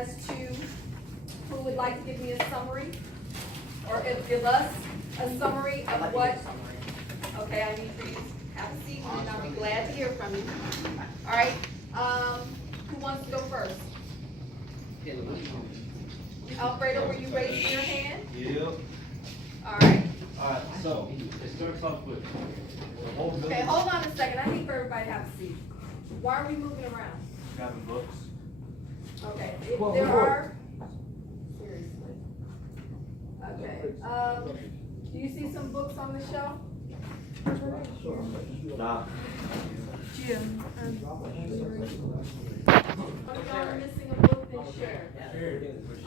As to who would like to give me a summary, or give us a summary of what, okay, I need for you to have a seat, and I'll be glad to hear from you. All right, who wants to go first? Alfredo, were you raising your hand? Yep. All right. Alright, so it starts off with the whole building. Okay, hold on a second, I need for everybody to have a seat. Why are we moving around? Grabbing books. Okay, if there are, seriously. Okay, do you see some books on the shelf? Nah. Jim. One of y'all are missing a book, then share.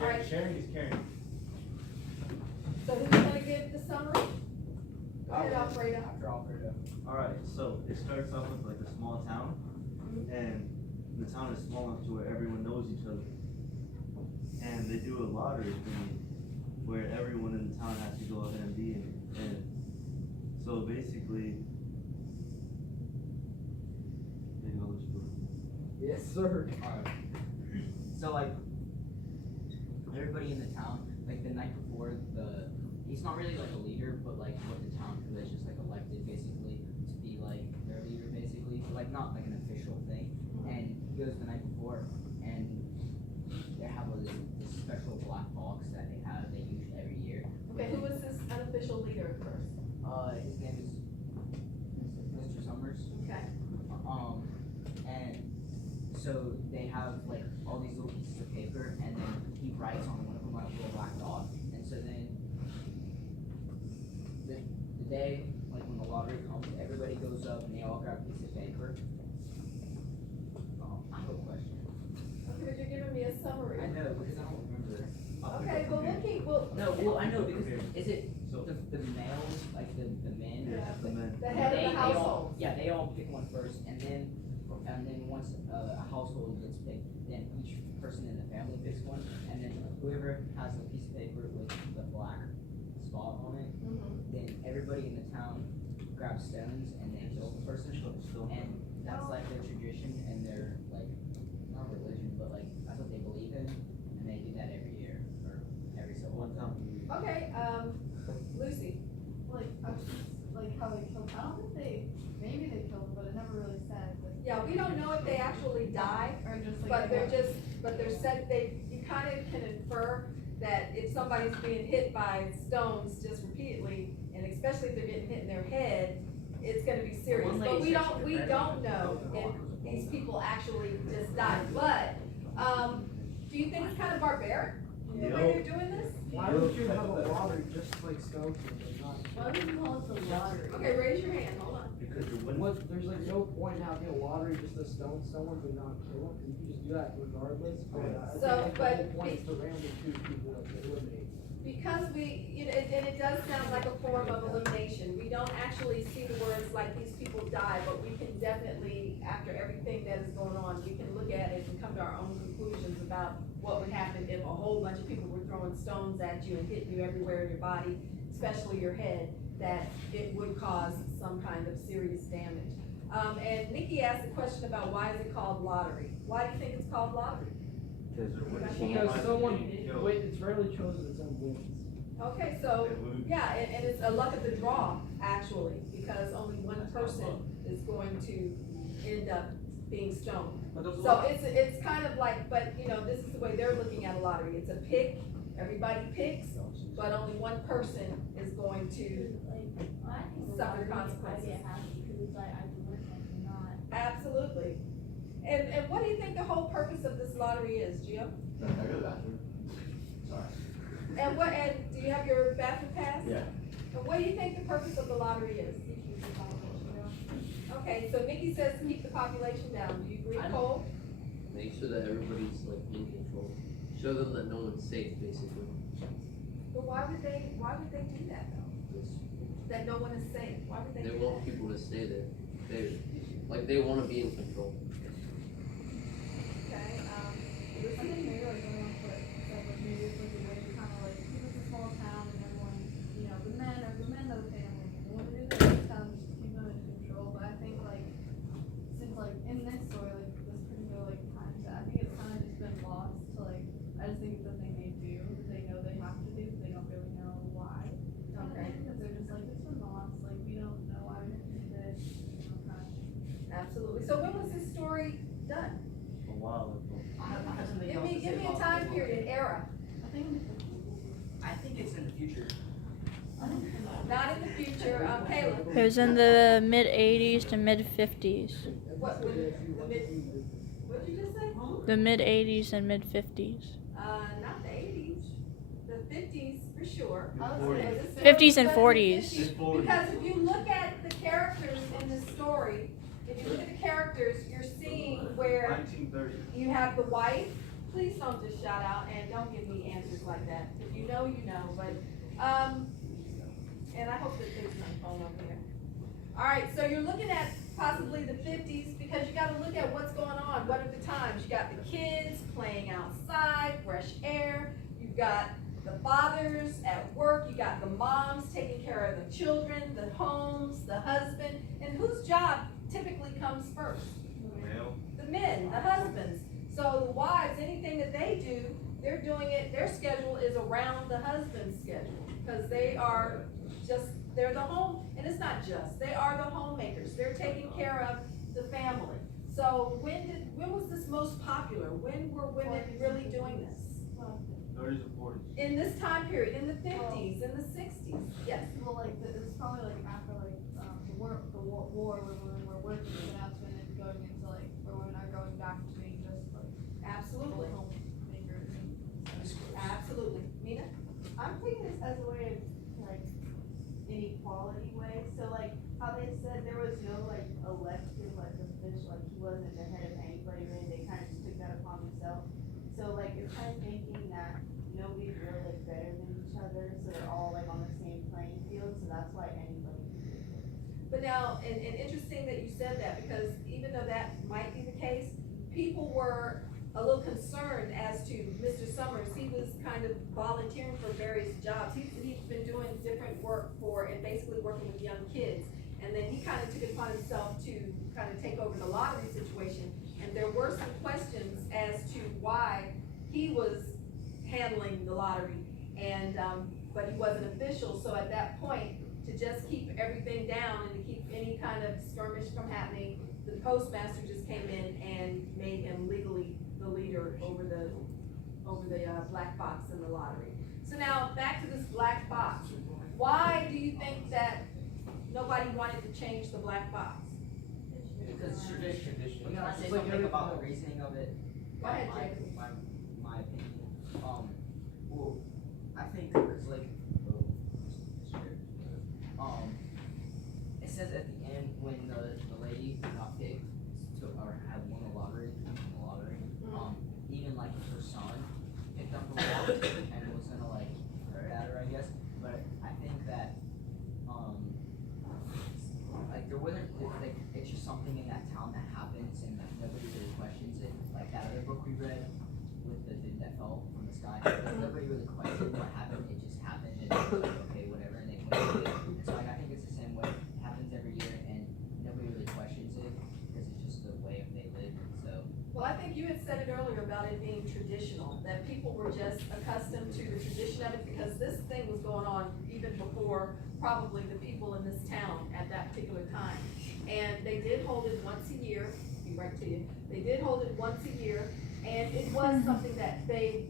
All right. Sharing is caring. So who's gonna give the summary? Go ahead, Alfredo. Alright, so it starts off with like a small town, and the town is small enough to where everyone knows each other. And they do a lottery thing where everyone in the town has to go ahead and be in it. And so basically, Yes, sir. So like everybody in the town, like the night before, he's not really like a leader, but like what the town is just like elected basically to be like their leader basically, like not like an official thing. And he goes the night before, and they have this special black box that they use every year. Okay, who is this unofficial leader first? His name is Mr. Summers. Okay. And so they have like all these little pieces of paper, and then he writes on one of them like a little black dot. And so then the day, like when the lottery comes, everybody goes up and they all grab a piece of paper. I have a question. Okay, you're giving me a summary. I know, because I don't remember. Okay, well, No, well, I know, because is it So the males, like the men? Yeah, the men. the head of the household. They all pick one first, and then once a household gets picked, then each person in the family picks one, and then whoever has the piece of paper with the black spot on it, then everybody in the town grabs stones and they kill the person, and that's like their tradition and their like, not religion, but like that's what they believe in, and they do that every year, or every so often. Okay, Lucy. Like how they killed, I don't think maybe they killed them, but it never really said. Yeah, we don't know if they actually died, Or just like. but they're said, you kind of can infer that if somebody's being hit by stones just repeatedly, and especially if they're getting hit in their head, it's gonna be serious. But we don't know if these people actually just died. But, do you think it's kind of barbaric, the way they're doing this? Why would you have a lottery just like Stone and not? Why would you call it the lottery? Okay, raise your hand, hold on. Because you're winning. What, there's like no point in having a lottery just to stone someone but not kill them, because you can just do that regardless. But I So, think but the whole point is to randomly choose people to eliminate. Because and it does sound like a form of elimination. We don't actually see the words like these people die, but we can definitely, after everything that is going on, we can look at it and come to our own conclusions about what would happen if a whole bunch of people were throwing stones at you and hitting you everywhere in your body, especially your head, that it would cause some kind of serious damage. And Nikki asked a question about why is it called lottery? Why do you think it's called lottery? Because someone, it's rarely chosen that someone wins. Okay, so, yeah, and it's a luck of the draw, actually, because only one person is going to end up being stoned. So it's kind of like, but this is the way they're looking at a lottery. It's a pick, everybody picks, but only one person is going to suffer consequences. Absolutely. And what do you think the whole purpose of this lottery is, Gio? And do you have your bathroom pass? Yeah. And what do you think the purpose of the lottery is? Okay, so Nikki says to keep the population down. Do you agree, Cole? Make sure that everybody's like in control. Show them that no one's safe, basically. But why would they do that though? That no one is safe? Why would they They do want that? people to stay there. They want to be in control. Okay, I think maybe like someone put that like maybe it's like a way to kind of like, because it's a small town and everyone, the men of the family, they want to do that in town just to keep them in control. But I think like since like in this story, like this particular like time, I think it's kind of just been lost to like era? I think I think it's in the future. Not in the future, Caleb. It was in the mid 80s to mid 50s. What, when the mid, what did you just say? The mid 80s and mid 50s. Not the eighties, the fifties for sure. I would say The 50s and but the 40s. 50s, because if you look at the characters in the story, if you look at the characters, you're seeing where 1930. you have the wife. Please don't just shout out and don't give me answers like that. If you know, you know, but, and I hope that there's no phone over here. All right, so you're looking at possibly the fifties because you gotta look at what's going on. What are the times? You got the kids playing outside, fresh air. You've got the fathers at work. You got the moms taking care of the children, the homes, the husband. And whose job typically comes first? Male. The men, the husbands. So the wives, anything that they do, they're doing it, their schedule is around the husband's schedule. Because they are they're the home, and it's not just, they are the homemakers. They're taking care of the family. So when was this most popular? When were women really doing this? 30s and 40s. In this time period, in the 50s, in the 60s, yes. well, like it was probably like after like the war where women were working, and that's when it's going into like where women are going back to being just like Absolutely, homemakers and absolutely. Mina? I'm taking this as a way of like inequality way. So like how they said there was no like elected like official, like he wasn't the head of anybody, really. They kind of just took that upon themselves. So like it's kind of thinking that nobody's really like better than each other, so they're all like on the same playing field. So that's why anybody can do it. But now, and interesting that you said that, because even though that might be the case, people were a little concerned as to Mr. Summers. He was kind of volunteering for various jobs. He's been doing different work and basically working with young kids. And then he kind of took it upon himself to kind of take over the lottery situation. And there were some questions as to why he was handling the lottery. And, but he wasn't official, so at that point, to just keep everything down and to keep any kind of skirmish from happening, the postmaster just came in and made him legally the leader over the black box in the lottery. So now, back to this black box. Why do you think that nobody wanted to change the black box? Because it's tradition. Can I say It's like something about the everything. reasoning of it? Go ahead, Jacob. My opinion. Well, I think it's like, it says at the end when the lady who got picked took or had won the lottery, even like her son picked up the wallet and was gonna like throw it at her, I guess. But I think that like there wasn't like it's just something in that town that happens and that nobody really questions it. Like that other book we read with the dude that fell from the sky. Nobody really questioned what happened. It just happened and it was like, okay, whatever, and they went with it. And so like I think it's the same way. It happens every year and nobody really questions it because it's just the way they live. So Well, I think you had said it earlier about it being traditional, that people were just accustomed to the tradition of it because this thing was going on even before probably the people in this town at that particular time. And they did hold it once a year, be right to you, they did hold it once a year, and it was something that they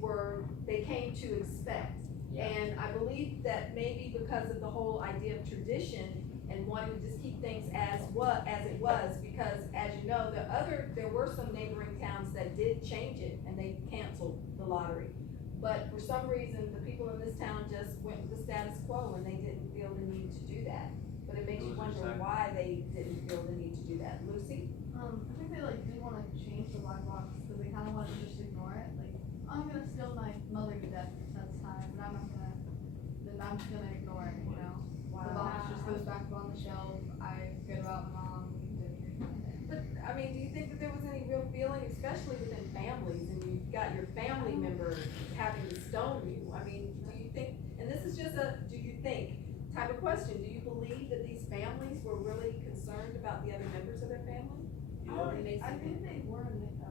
came to expect. yeah. And I believe that maybe because of the whole idea of tradition and wanting to just keep things as it was, because as you know, there were some neighboring towns that did change it and they canceled the lottery. But for some reason, the people in this town just went with the status quo and they didn't feel the need to do that. But it makes you wonder why they didn't feel the need to do that. Lucy? I think they like didn't want to change the black box because they kind of wanted to just ignore it. Like, I'm gonna steal my mother to death that's time, but I'm just gonna ignore it, you know? The box just goes back on the shelf, I forget about my mom, we continue. But, I mean, do you think that there was any real feeling, especially within families, and you've got your family member having to stone you? I mean, do you think, and this is just a, do you think type of question, do you believe that these families were really concerned about the other members of their family? I think they were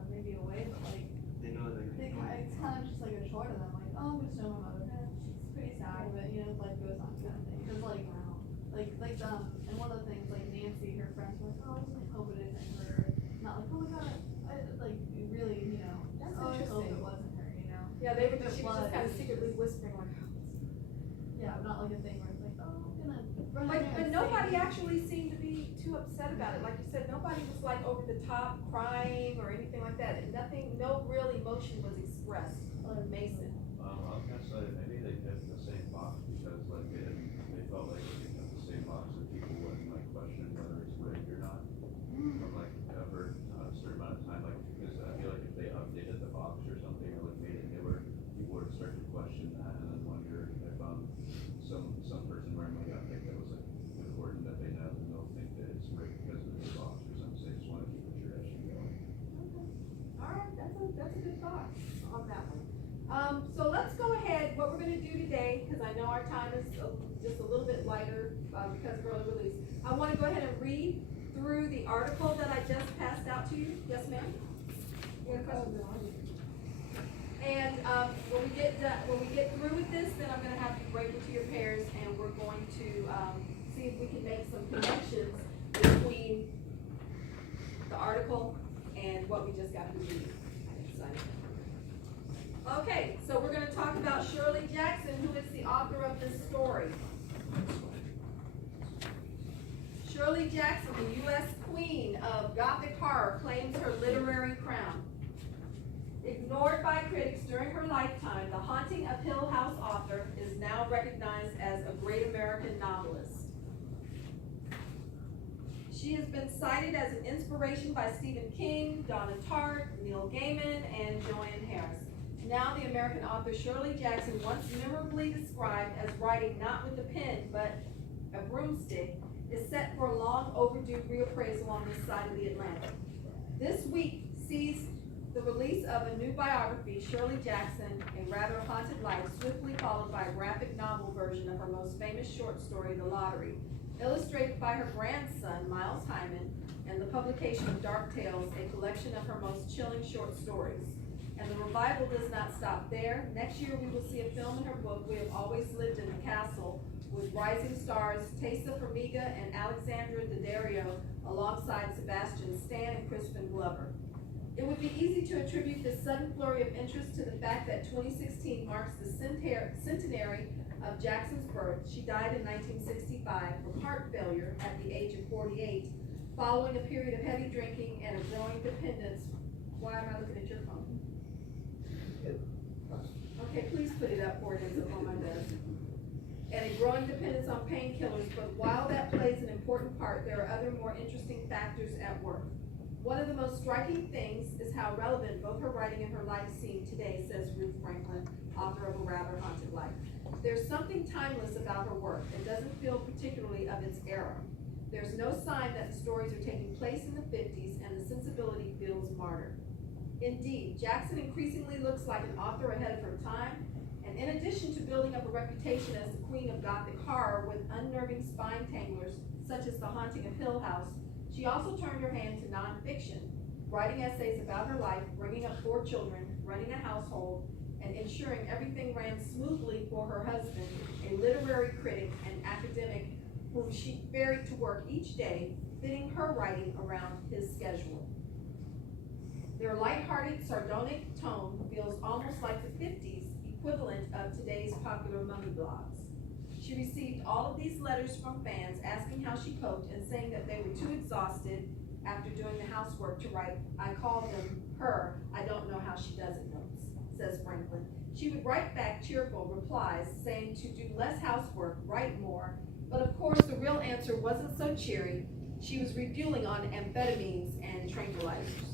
maybe a way, but like, They know that it's kind of just like a chore to them, like, oh, I'm gonna steal my mother. It's pretty sad, but you know, life goes on kind of thing. Cause and one of the things, like Nancy, her friends were like, oh, I just like hope it isn't her. Not like, oh my god, I like really, you know, That's oh, I hope interesting. it wasn't her, you know? Yeah, they were, It she was just was. kind of secretly whispering like, Yeah, not like a thing where it's like, oh, I'm gonna run in but, there but and nobody sing. actually seemed to be too upset about it. Like you said, nobody was like over the top crying or anything like that. And nothing, no real emotion was expressed on Mason. I was gonna say, maybe they kept the same box because like they felt like if they kept the same box that people wouldn't like question whether it's rigged or not. From like over a certain amount of time, like, because I feel like if they updated the box or something or like made it newer, people would start to question that and then wonder if some person wearing like a outfit that was like important that they know and they'll think that it's rigged because of the new box or something, so they just wanna keep the tradition going. All right, that's a good thought on that one. So let's go ahead, what we're gonna do today, because I know our time is just a little bit lighter, because of early release. I wanna go ahead and read through the article that I just passed out to you. Yes, ma'am? You have a question? And, when we get through with this, then I'm gonna have you break into your pairs, and we're going to, see if we can make some connections between the article and what we just got to read. Okay, so we're gonna talk about Shirley Jackson, who is the author of this story. Shirley Jackson, the U.S. Queen of Gothic horror, claims her literary crown. Ignored by critics during her lifetime, the Haunting of Hill House author is now recognized as a great American novelist. She has been cited as an inspiration by Stephen King, Donna Tartt, Neil Gaiman, and Joanne Harris. Now the American author Shirley Jackson, once memorably described as writing not with a pen but a broomstick, is set for a long overdue reappraisal on this side of the Atlantic. This week sees the release of a new biography, Shirley Jackson, A Rather Haunted Life, swiftly followed by a graphic novel version of her most famous short story, The Lottery, illustrated by her grandson, Miles Hyman, and the publication of Dark Tales, a collection of her most chilling short stories. And the revival does not stop there. Next year, we will see a film in her book, We Have Always Lived in the Castle, with rising stars Tessa Farmiga and Alexandra Daddario, alongside Sebastian Stan and Crispin Glover. It would be easy to attribute this sudden flurry of interest to the fact that 2016 marks the centenary of Jackson's birth. She died in 1965 from heart failure at the age of 48, following a period of heavy drinking and a growing dependence. Why am I looking at your phone? Okay, please put it up for it, it's on my desk. And a growing dependence on painkillers, but while that plays an important part, there are other more interesting factors at work. One of the most striking things is how relevant both her writing and her life seem today, says Ruth Franklin, author of A Rather Haunted Life. There's something timeless about her work. It doesn't feel particularly of its era. There's no sign that the stories are taking place in the 50s, and the sensibility feels modern. Indeed, Jackson increasingly looks like an author ahead of her time, and in addition to building up a reputation as the queen of Gothic horror with unnerving spine tanglers such as The Haunting of Hill House, she also turned her hand to nonfiction, writing essays about her life, bringing up 4 children, running a household, and ensuring everything ran smoothly for her husband, a literary critic and academic whom she ferried to work each day, fitting her writing around his schedule. Their lighthearted, sardonic tone feels almost like the 50s equivalent of today's popular mummy blogs. She received all of these letters from fans asking how she coped and saying that they were too exhausted after doing the housework to write, I called them her, I don't know how she does it notes, says Franklin. She would write back cheerful replies saying to do less housework, write more, but of course the real answer wasn't so cheery. She was refueling on amphetamines and tranquilizers.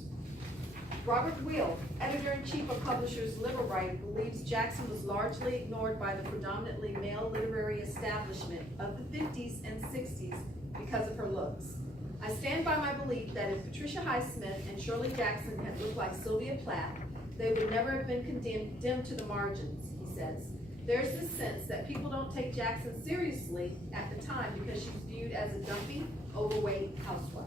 Robert Wheel, editor-in-chief of Publishers Liberate, believes Jackson was largely ignored by the predominantly male literary establishment of the 50s and 60s because of her looks. I stand by my belief that if Patricia Highsmith and Shirley Jackson had looked like Sylvia Plath, they would never have been condemned to the margins, he says. There's this sense that people don't take Jackson seriously at the time because she's viewed as a dumpy, overweight housewife.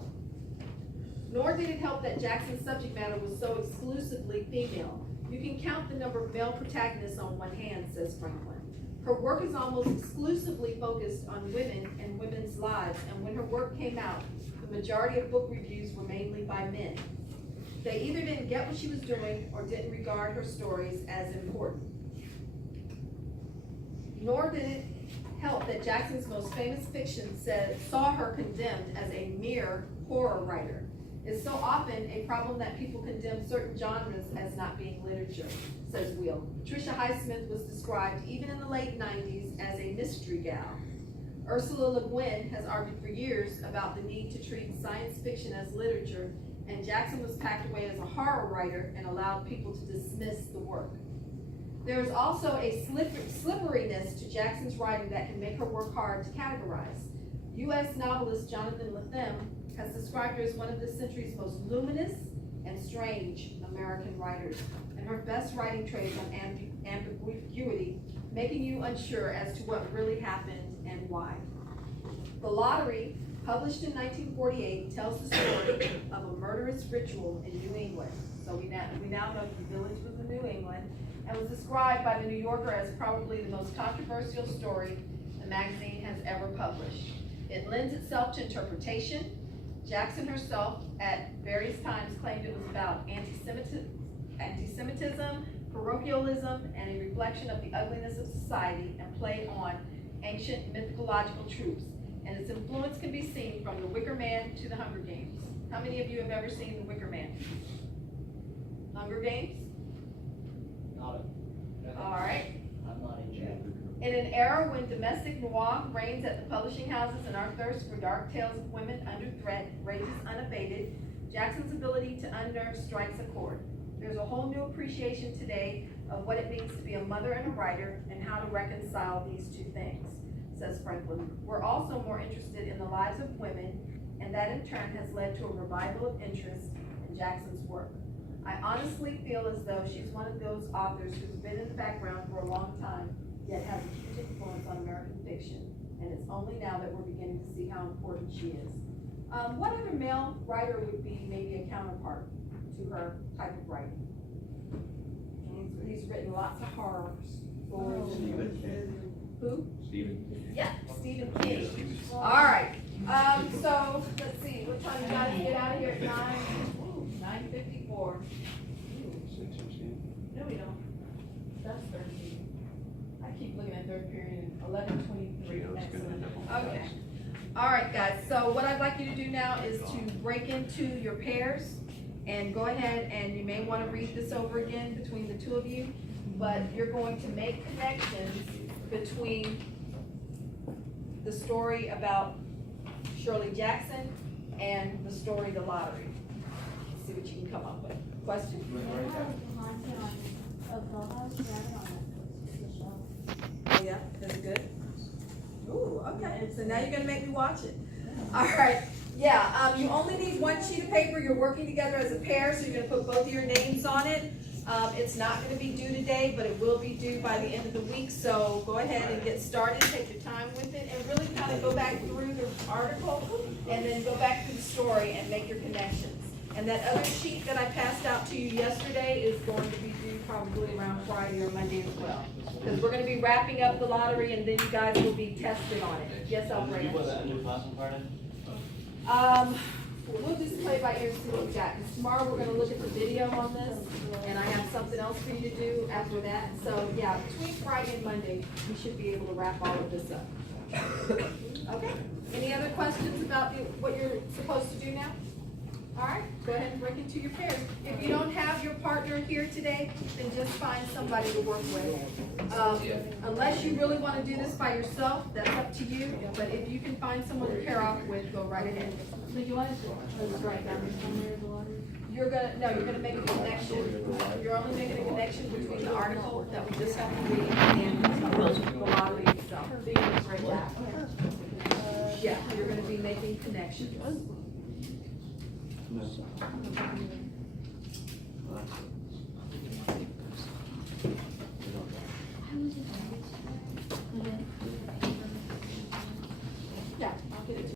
Nor did it help that Jackson's subject matter was so exclusively female. You can count the number of male protagonists on one hand, says Franklin. Her work is almost exclusively focused on women and women's lives, and when her work came out, the majority of book reviews were mainly by men. They either didn't get what she was doing or didn't regard her stories as important. Nor did it help that Jackson's most famous fiction saw her condemned as a mere horror writer. It's so often a problem that people condemn certain genres as not being literature, says Will. Patricia Highsmith was described, even in the late 90s, as a mystery gal. Ursula Le Guin has argued for years about the need to treat science fiction as literature, and Jackson was packed away as a horror writer and allowed people to dismiss the work. There is also a slipperiness to Jackson's writing that can make her work hard to categorize. U.S. novelist Jonathan Lethem has described her as one of this century's most luminous and strange American writers, and her best writing trades on ambiguity, making you unsure as to what really happened and why. The Lottery, published in 1948, tells the story of a murderous ritual in New England. So we now know the village was in New England, and was described by the New Yorker as probably the most controversial story the magazine has ever published. It lends itself to interpretation. Jackson herself at various times claimed it was about anti-Semitism, parochialism, and a reflection of the ugliness of society, and played on ancient mythological truths. And its influence can be seen from The Wicker Man to The Hunger Games. How many of you have ever seen The Wicker Man? Hunger Games? Not All right. I'm not in jail. In an era when domestic noir reigns at the publishing houses and our thirst for dark tales of women under threat rages unabated, Jackson's ability to unnerve strikes a chord. There's a whole new appreciation today of what it means to be a mother and a writer and how to reconcile these two things, says Franklin. We're also more interested in the lives of women, and that in turn has led to a revival of interest in Jackson's work. I honestly feel as though she's one of those authors who's been in the background for a long time, yet has a huge influence on American fiction, and it's only now that we're beginning to see how important she is. What other male writer would be maybe a counterpart to her type of writing? He's written lots of horror stories. Who? Stephen. Yeah, Stephen King. All right, so, let's see, what time you guys get out of here at 9:54. No, we don't. That's third period. I keep looking at third period and 11:23. Excellent. Okay. All right, guys, so what I'd like you to do now is to break into your pairs and go ahead, and you may want to read this over again between the two of you, but you're going to make connections between the story about Shirley Jackson and the story The Lottery. See what you can come up with. Question? Oh, yeah, is it good? Ooh, okay, so now you're gonna make me watch it. All right, yeah, you only need one sheet of paper. You're working together as a pair, so you're gonna put both of your names on it. It's not gonna be due today, but it will be due by the end of the week, so go ahead and get started, take your time with it, and really kind of go back through the article, and then go back to the story and make your connections. And that other sheet that I passed out to you yesterday is going to be due probably around Friday or Monday as well. Because we're gonna be wrapping up the lottery, and then you guys will be tested on it. Yes, Alfred? We'll just play by ear and see what we got. 'Cause tomorrow we're gonna look at the video on this, and I have something else for you to do after that. So, yeah, between Friday and Monday, we should be able to wrap all of this up. Okay? Any other questions about what you're supposed to do now? All right, go ahead and break into your pairs. If you don't have your partner here today, then just find somebody to work with. Unless you really want to do this by yourself, that's up to you. But if you can find someone to pair off with, go right ahead. So you wanted to write down somewhere the lottery? You're gonna make a connection. You're only making a connection between the article that we just have to read and the lottery itself. So you're gonna break that. Yeah, you're gonna be making connections.